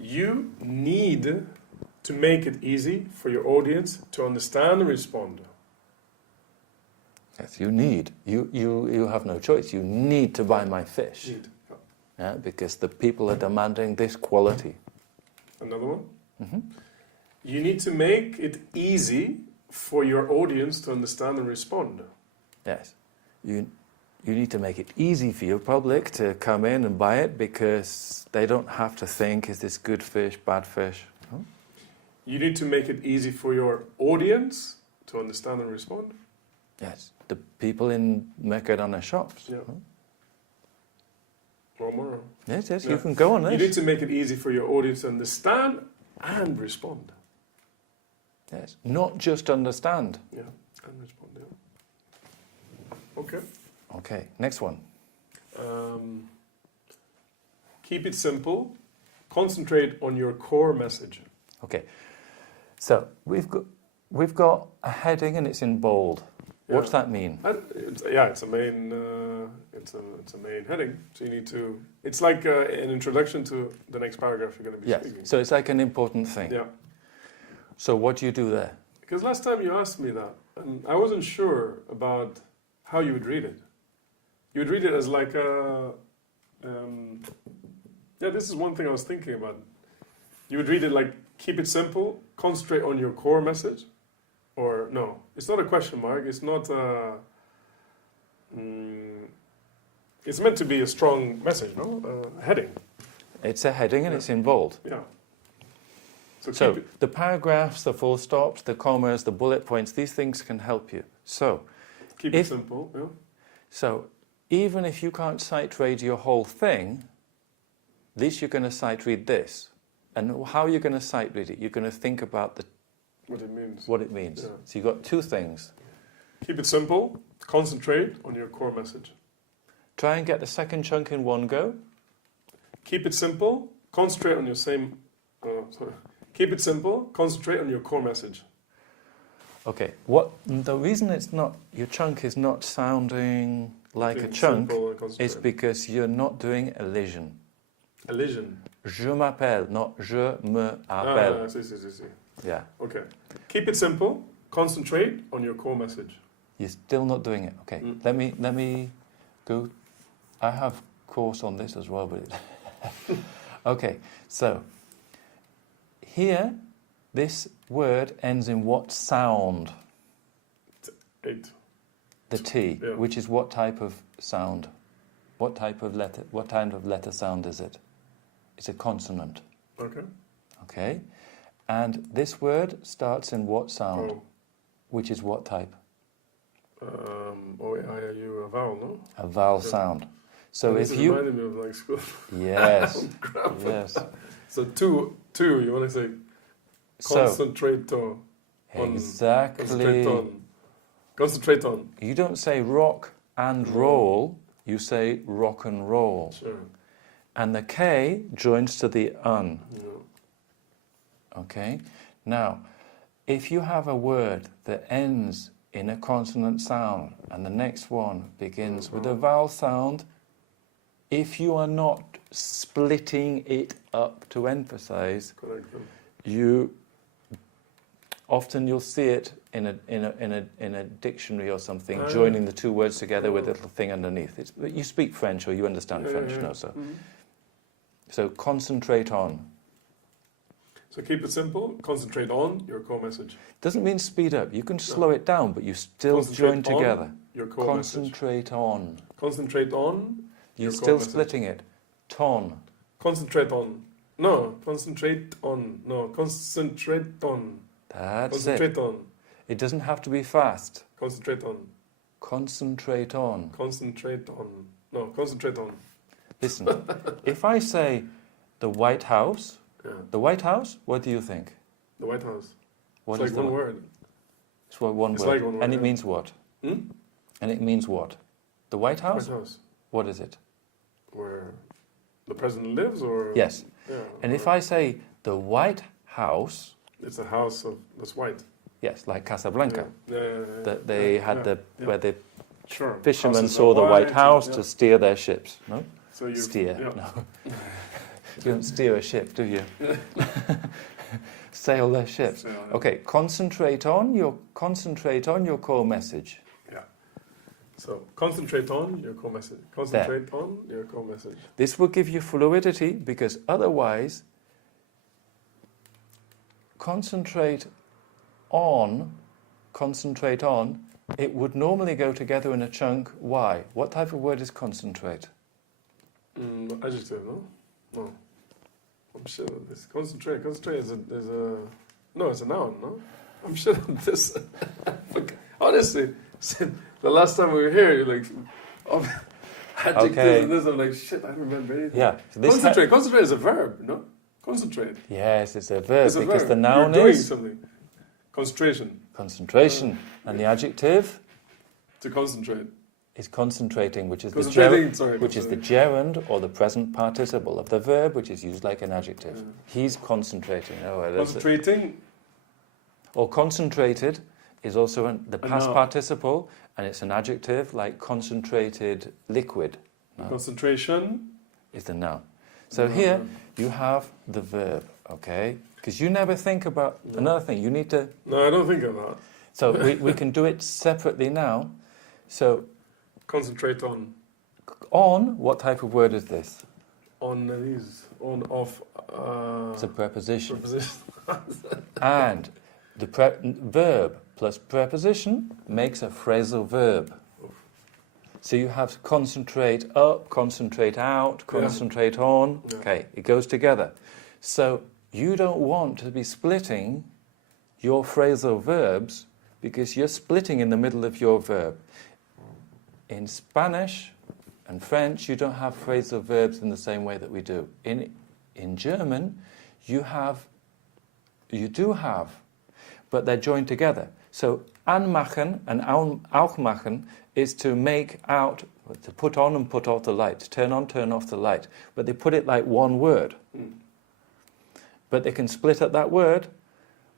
You need to make it easy for your audience to understand and respond. Yes, you need. You have no choice. You need to buy my fish. Need. Yeah, because the people are demanding this quality. Another one? Mm-hmm. You need to make it easy for your audience to understand and respond. Yes. You need to make it easy for your public to come in and buy it because they don't have to think, is this good fish, bad fish? Huh? You need to make it easy for your audience to understand and respond. Yes. The people in Mercadona shops. Yeah. Huh? One more. Yes, Yeah. you can go on this. You need to make it easy for your audience to understand and respond. Yes. Not just understand. Yeah, and respond, yeah. Okay. Okay, next one. Keep it simple. Concentrate on your core message. Okay. So we've got a heading and it's in bold. Yeah. What's that mean? It's a main. It's a main heading. So you need to. It's like an introduction to the next paragraph you're going to be speaking. So it's like an important thing. Yeah. So what do you do there? Because last time you asked me that, and I wasn't sure about how you would read it. You would read it as like a. This is one thing I was thinking about. You would read it like, keep it simple, concentrate on your core message. Or no, it's not a question mark. It's not a. It's meant to be a strong message, no? Heading. It's a heading and it's in bold. Yeah. So the paragraphs, the full stops, the commas, the bullet points, these things can help you. So keep it simple. Yeah. So even if you can't sight read your whole thing, at least you're going to sight read this. And how are you going to sight read it? You're going to think about what it means. What it means. Yeah. So you've got two things. Keep it simple. Concentrate on your core message. Try and get the second chunk in one go. Keep it simple. Concentrate on your same. Keep it simple. Concentrate on your core message. Okay. The reason it's not your chunk is not sounding like a chunk is because you're not doing elision. Elision. Je m'appelle, not je me appelle. Si. Yeah. Okay. Keep it simple. Concentrate on your core message. You're still not doing it. Okay. Let me go. I have course on this as well, but okay. So here, this word ends in what sound? 8. The T, yeah. Which is what type of sound? What type of letter? What kind of letter sound is it? It's a consonant. Okay. Okay. And this word starts in what sound? Oh. Which is what type? O-A-I-U, a vowel, no? A vowel sound. So this if you reminded me of like school. Yes. Yes. So two. You want to say concentrate on. Exactly. Concentrate on. You don't say rock and roll. You say rock and roll. Sure. And the K joins to the un. Yeah. Okay? Now, if you have a word that ends in a consonant sound and the next one begins with a vowel sound, if you are not splitting it up to emphasize, you'll see it in a dictionary or something, joining the two words together with a little thing underneath. You speak French or you understand French, no? So, so concentrate on. So keep it simple. Concentrate on your core message. Doesn't mean speed up. You can slow it down, but you still join together. Your core Concentrate on. Concentrate on. You're still splitting it. Ton. Concentrate on. No. Concentrate on. No. Concentrate on. That's it. On. It doesn't have to be fast. Concentrate on. Concentrate on. Concentrate on. No. Concentrate on. Listen, if I say the White House, the White House, what do you think? The White House. What it's is like one word. It's one word. Like one word. And it means what? Hmm? And it means what? The White House? White House. What is it? Where the president lives, or? Yes. Yeah. And if I say the White House... It's a house that's white. Yes, like Casablanca. Yeah. They had where the fishermen Houses saw the White House and, to steer their ships. No? So steer. Yeah. No. You don't steer a ship, do you? Sail their ships. Okay, concentrate on your core message. Yeah. So concentrate on your core message. Concentrate on your core message. This will give you fluidity, because otherwise, concentrate on, it would normally go together in a chunk. Why? What type of word is concentrate? Adjective, no? No. I'm shit at this. Concentrate is a no, it's a noun, no? I'm shit at this. Honestly, the last time we were here, you're like, adjectives and this, I'm like, shit, I don't remember anything. Yeah. So concentrate is a verb, no? Concentrate. Yes, it's a verb, It's a because verb. the noun You're doing is something. Concentration. Concentration. And the adjective To concentrate. is concentrating, which is the gerund or the present participle of the verb, which is used like an adjective. He's concentrating. Concentrating. Or concentrated is also the past participle, and it's an adjective like concentrated liquid. No? Concentration is the noun. So here you have the verb, okay? Because you never think about another thing. You need to. No, I don't think of that. So we can do it separately now. So concentrate on. On, what type of word is this? On is on off. It's a preposition. Preposition. And the verb plus preposition makes a phrasal verb. So you have concentrate up, concentrate out, concentrate on. Yeah. Okay, it goes together. So you don't want to be splitting your phrasal verbs, because you're splitting in the middle of your verb. In Spanish and French, you don't have phrasal verbs in the same way that we do. In German, you do have, but they're joined together. So anmachen and aufmachen is to make out, to put on and put off the light, to turn on, turn off the light. But they put it like one word. But they can split up that word.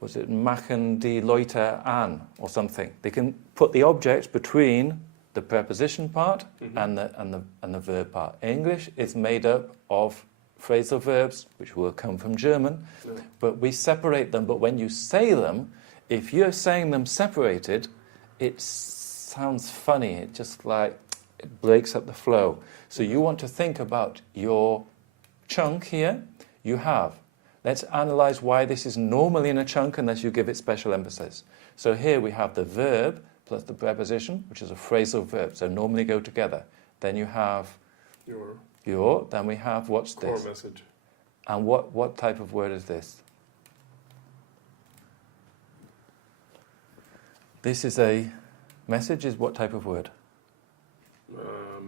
Was it machen die Leute an or something? They can put the object between the preposition part and the verb part. English is made up of phrasal verbs, which will come from German, but we separate them. But when you say them, if you're saying them separated, it sounds funny. It just like it breaks up the flow. So you want to think about your chunk here. You have. Let's analyze why this is normally in a chunk unless you give it special emphasis. So here we have the verb plus the preposition, which is a phrasal verb, so normally go together. Then you have your, then we have, what's this? Core message. And what type of word is this? This is a message, is what type of word?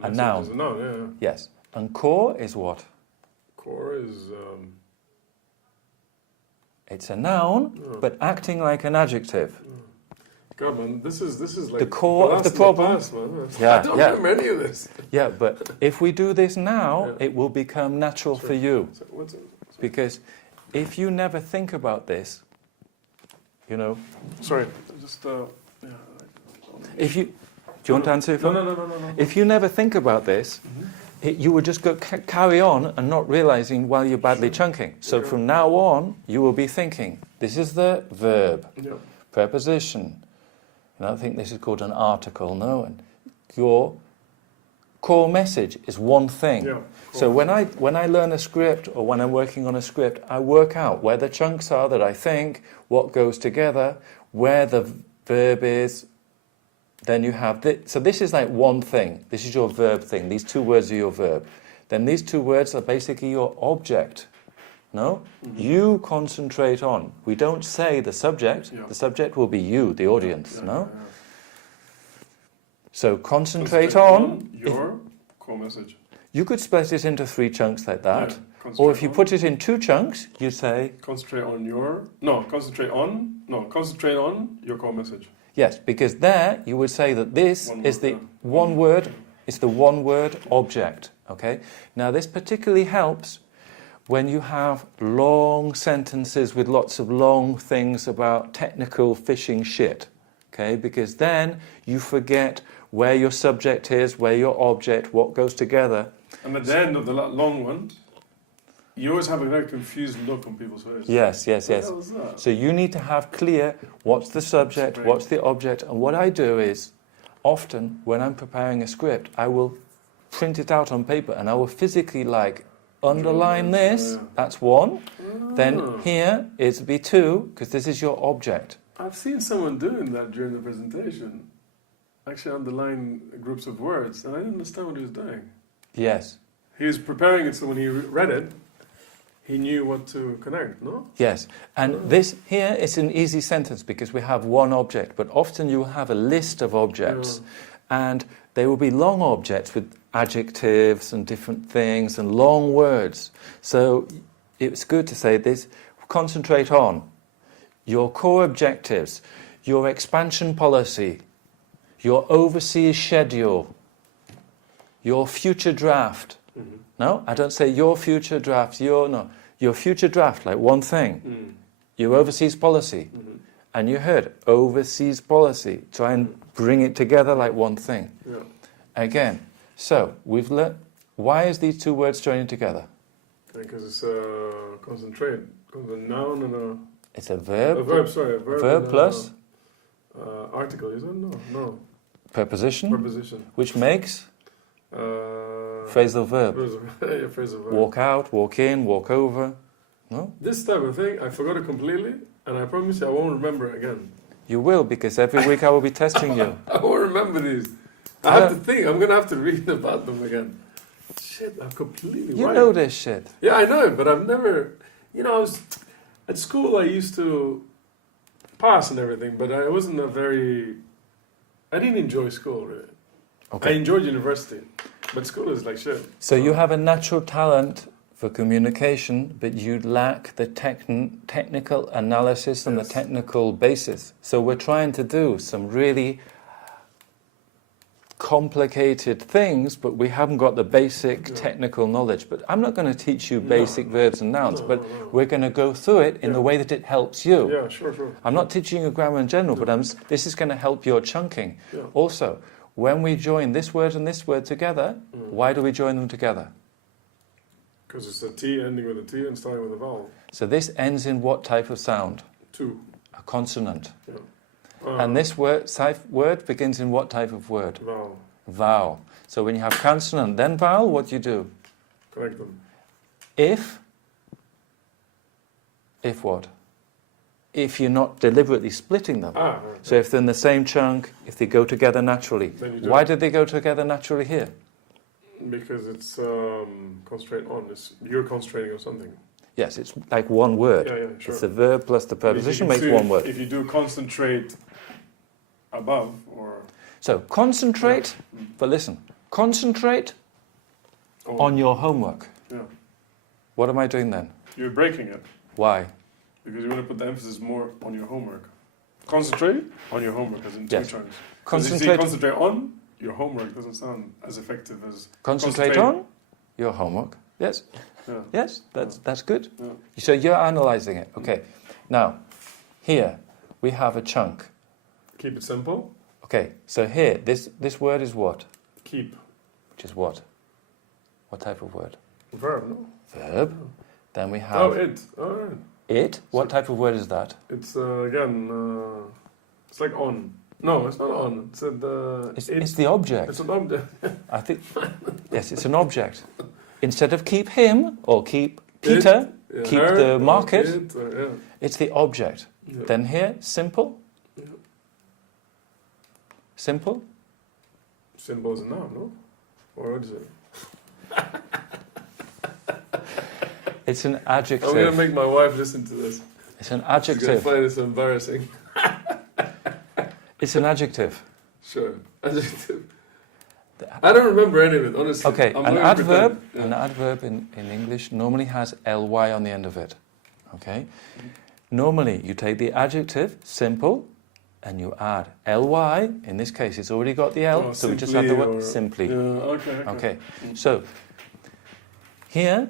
A noun. Is a noun, yeah. Yes. And core is what? Core is... It's a noun, but acting like an adjective. God, man, this is like the core of the problem. Past, man. Yeah, I don't remember any of this. Yeah, but if we do this now, it will become natural for you. So what's it? Because if you never think about this, you know. Sorry, just If you, do you want to answer it? No. If you never think about this, you would just go carry on and not realizing while you're badly chunking. So from now on, you will be thinking, this is the verb, preposition. And I think this is called an article, no? And your core message is one thing. So when I learn a script or when I'm working on a script, I work out where the chunks are that I think, what goes together, where the verb is. Then you have this. So this is like one thing. This is your verb thing. These two words are your verb. Then these two words are basically your object. No? You concentrate on. We don't say the subject. The subject will be you, the audience. No? So concentrate on your core message. You could split it into 3 chunks like that. Or if you put it in 2 chunks, you say... Concentrate on your core message. Yes, because there you would say that this is the one word, it's the one word object. Okay? Now this particularly helps when you have long sentences with lots of long things about technical fishing shit. Okay? Because then you forget where your subject is, where your object, what goes together. And at the end of the long one, You always have a very confused look on people's faces. Yes, yes, What yes. the hell is that? So you need to have clear what's the subject, Right. what's the object, and what I do is, often when I'm preparing a script, I will print it out on paper and I will physically like underline this, Yeah. that's one. Then Ah. here it'll be two, because this is your object. I've seen someone doing that during the presentation. Actually underline groups of words, and I didn't understand what he was doing. Yes, He was preparing it so when he read it, he knew what to connect, no? yes. And Oh. this here is an easy sentence because we have one object, but often you will have a list of objects and they will be long objects with adjectives and different things and long words. So it's good to say this, concentrate on your core objectives, your expansion policy, your overseas schedule, your future draft. Mm-hmm. No, I don't say your future draft, your future draft, like one thing. Mm. Your overseas policy. Mm-hmm. And you heard overseas policy. Try and bring it together like one thing. Yeah. Again, so we've learned, why is these two words joining together? Because it's concentrate. Because a noun and It's a verb. a verb, sorry. A verb, Verb and plus article, is it? No. preposition, Preposition. which makes phrasal verb. Yeah, phrasal verb. Walk out, walk in, walk over. No? This type of thing, I forgot it completely, and I promise you I won't remember it again. You will, because every week I will be testing you. I won't remember these. I have to think. I'm going to have to read about them again. Shit, I'm completely You right. know this shit. Yeah, I know it, but I've never... I was... At school, I used to pass and everything, but I wasn't a very... I didn't enjoy school, really. I Okay. enjoyed university, but school is like shit. So you have a natural talent for communication, but you lack the technical analysis and Yes. the technical basis. So we're trying to do some really complicated things, but we haven't got the basic Yeah. technical knowledge. But I'm not going to teach you No. basic verbs and nouns, No, but no, no. we're going to go through it in Yeah. the way that it helps you. Yeah, sure. I'm not teaching you grammar in general, but this is going to help your chunking. Yeah. Also, when we join this word and this word together, why do we join them together? Because it's a T ending with a T and starting with a vowel. So this ends in what type of sound? Two. A consonant. Yeah. And this word begins in what type of word? Vowel. Vowel. So when you have consonant, then vowel, what do you do? Correct them. If what? If you're not deliberately splitting them. Right. So if they're in the same chunk, if they go together naturally. Then you do Why it. did they go together naturally here? Because it's concentrate on. You're concentrating on something. Yes, it's like one word. Yeah, sure. It's the verb plus the preposition makes one word. If you do concentrate above or... So concentrate, but listen, concentrate on your homework. Yeah. What am I doing then? You're breaking it. Why? Because you want to put the emphasis more on your homework. Concentrate on your homework as in two Yes. chunks. 'Cause if you say concentrate on, your homework doesn't sound as effective as... Concentrate on your homework. Yes. Yeah. Yes, that's good. Yeah. So you're analysing it. Okay. Now, here we have a chunk. Keep it simple. Okay, so here, this word is what? Keep. Which is what? What type of word? Verb, no? Verb. Then we have Oh, it. Oh, right. it. What type of word is that? It's, again, it's like on. No, it's not on. It's, It's the object. it's an object. I think, yes, it's an object. Instead of keep him or keep Peter, Yeah, keep her, the or market, it, or, yeah. it's the object. Yeah. Then here, simple. Yeah. Simple. Symbol is a noun, no? Or what is it? It's an I'm going to adjective. make my wife listen to this. It's an She's going to adjective. find this embarrassing. It's an adjective. Sure. Adjective. I don't remember any of it, honestly. Okay, I'm an going to adverb, pretend. an adverb in English normally has ly on the end of it. Okay? Normally you take the adjective, simple, and you add ly. In this case it's already got the L, Oh, so we just add the simply word or- simply. Yeah, okay. Okay, so here,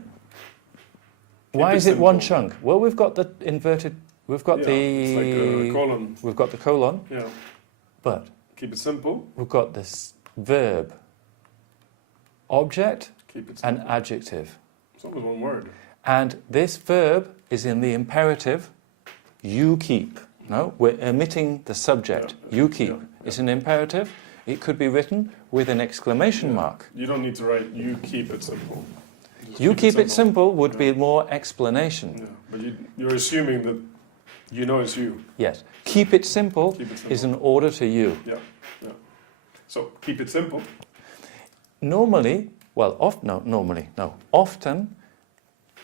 Keep why it is it one simple. chunk? Well, we've got the inverted, we've got Yeah, it's like the a colon. we've got the colon, Yeah. but Keep it simple. we've got this verb, object, Keep it and simple. adjective. It's almost one word. And this verb is in the imperative, you keep. No, we're omitting the subject, you keep. It's an imperative. It could be written with an exclamation mark. You don't need to write, you keep it simple. You keep it simple would be more explanation. Yeah. But you're assuming that you know it's you. Yes. Keep it simple is an order to you. Yeah. So, keep it simple. Normally, often,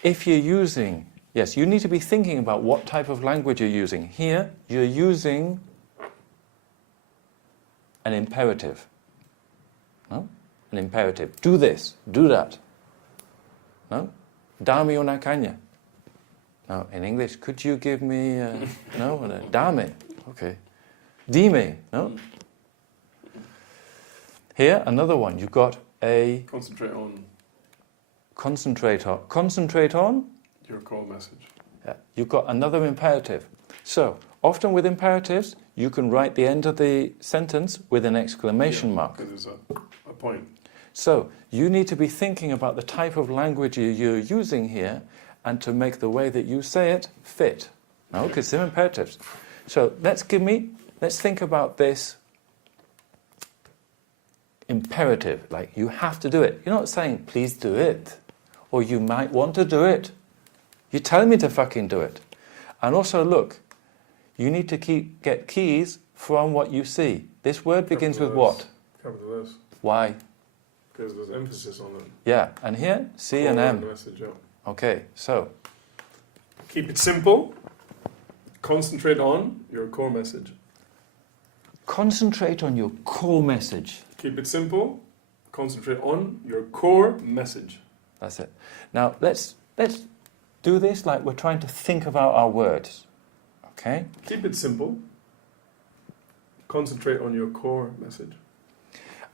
if you're using, yes, you need to be thinking about what type of language you're using. Here, you're using an imperative. No? An imperative. Do this, do that. No? Dame una caña. Now, in English, could you give me, dame. Okay. Dime, no? Here, another one. You've got a... Concentrate on. Concentrate on? Your call message. Yeah. You've got another imperative. So, often with imperatives, you can write the end of the sentence with an exclamation mark. Because there's a point. So, you need to be thinking about the type of language you're using here and to make the way that you say it fit. No, because they're imperatives. So, let's think about this imperative, like you have to do it. You're not saying, please do it, or you might want to do it. You're telling me to fucking do it. And also, look, you need to get keys from what you see. This word begins with what? Capital S. Why? Because there's emphasis on it. Yeah, and here, C and M. Message, yeah. Okay, so. Keep it simple. Concentrate on your core message. Concentrate on your core message. Keep it simple. Concentrate on your core message. That's it. Now, let's do this like we're trying to think about our words. Okay? Keep it simple. Concentrate on your core message.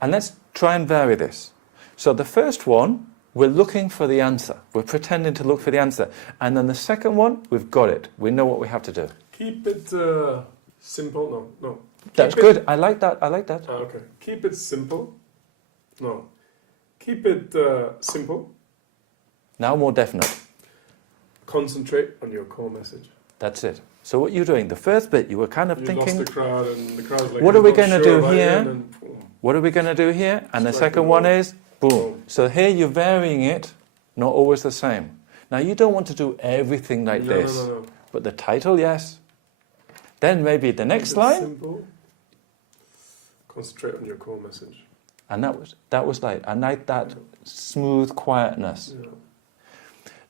And let's try and vary this. So the first one, we're looking for the answer. We're pretending to look for the answer. And then the second one, we've got it. We know what we have to do. Keep it simple. No. That's good. I like that. Okay. Keep it simple. No. Keep it simple. Now more definite. Concentrate on your core message. That's it. So what you're doing, the first bit, you were kind of thinking... You lost the crowd and the crowd's like... What are we going to do here? What are we going to do here? And the second one is, boom. So here you're varying it, not always the same. Now you don't want to do everything like this. No. But the title, yes. Then maybe the next line. Simple. Concentrate on your core message. And that was like, I like that smooth quietness. Yeah.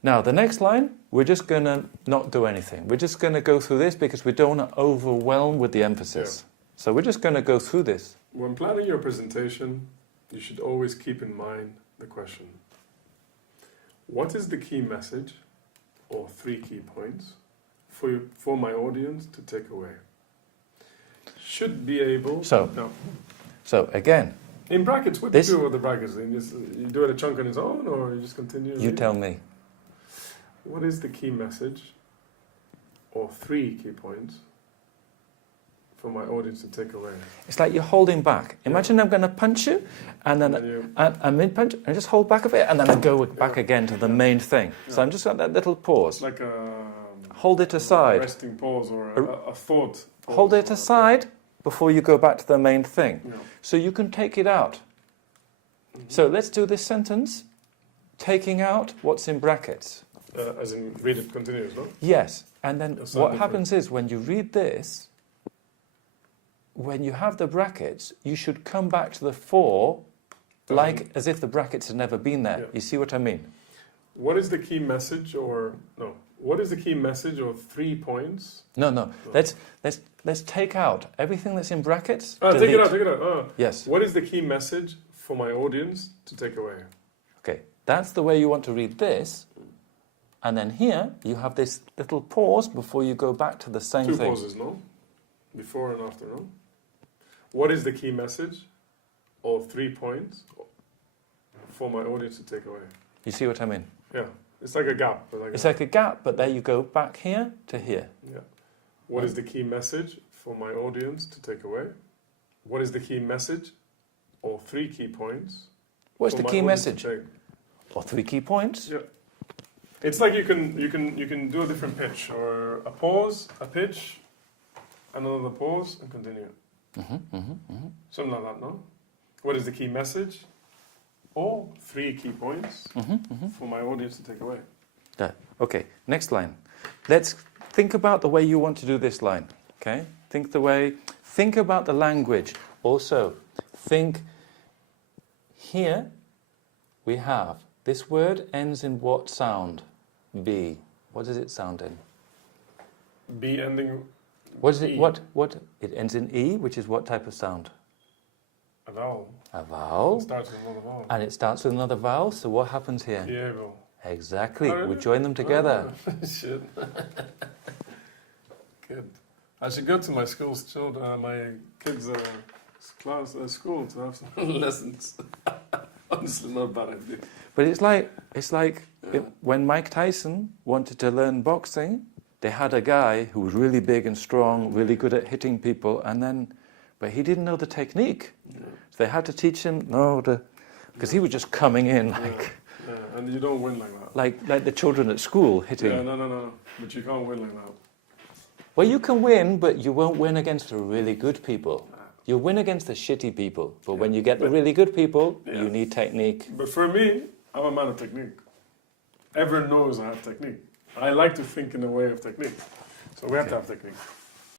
Now the next line, we're just going to not do anything. We're just going to go through this because we don't want to overwhelm with the emphasis. Yeah. So we're just going to go through this. When planning your presentation, you should always keep in mind the question. What is the key message or 3 key points for my audience to take away? Should be able... So again... In brackets, what do you do with the brackets? You do it a chunk on its own or you just continue? You tell me. What is the key message or 3 key points for my audience to take away? It's like you're holding back. Imagine I'm going to punch you, and then I mid-punch, and I just hold back a bit, and then I go back again to the main thing. Yeah. So I'm just got that little pause. It's like hold it aside. A resting pause or a thought. Hold it aside before you go back to the main thing. Yeah. So you can take it out. Mm-hmm. So let's do this sentence, taking out what's in brackets. As in read it continuous, no? Yes. And then what happens is when you read this, when you have the brackets, you should come back to the 4 like as if the brackets had never been there. Yeah. You see what I mean? What is the key message what is the key message or 3 points? No. Let's take out everything that's in brackets. Take it out. Yes. What is the key message for my audience to take away? Okay. That's the way you want to read this. And then here, you have this little pause before you go back to the same thing. 2 pauses, no? Before and after, no? What is the key message or 3 points for my audience to take away? You see what I mean? Yeah. It's like a gap. It's like a gap, but there you go back here to here. Yeah. What is the key message for my audience to take away? What is the key message or 3 key points? What's the key message? Or 3 key points? Yeah. It's like you can do a different pitch, or a pause, a pitch, another pause, and continue. Something like that, no? What is the key message? Or 3 key points for my audience to take away. Okay, next line. Let's think about the way you want to do this line. Okay? Think about the language. Also, think here we have, this word ends in what sound? B. What does it sound in? B ending. What is it? E. What? It ends in E, which is what type of sound? A vowel. A vowel. It starts with another vowel. And it starts with another vowel, so what happens here? Diego. Exactly. Oh, really? We join them together. Oh, shit. Good. I should go to my school's children, my kids' school to have some lessons. Honestly, not a bad idea. But it's like when Mike Tyson wanted to learn boxing, they had a guy who was really big and strong, really good at hitting people, but he didn't know the technique. Yeah. So they had to teach him because he was just coming in like. Yeah, and you don't win like that. Like the children at school hitting. Yeah, no. But you can't win like that. Well, you can win, but you won't win against the really good people. You'll win against the shitty people. But when you get the really good people, you need technique. But for me, I'm a man of technique. Everyone knows I have technique. I like to think in a way of technique. So we have to have technique.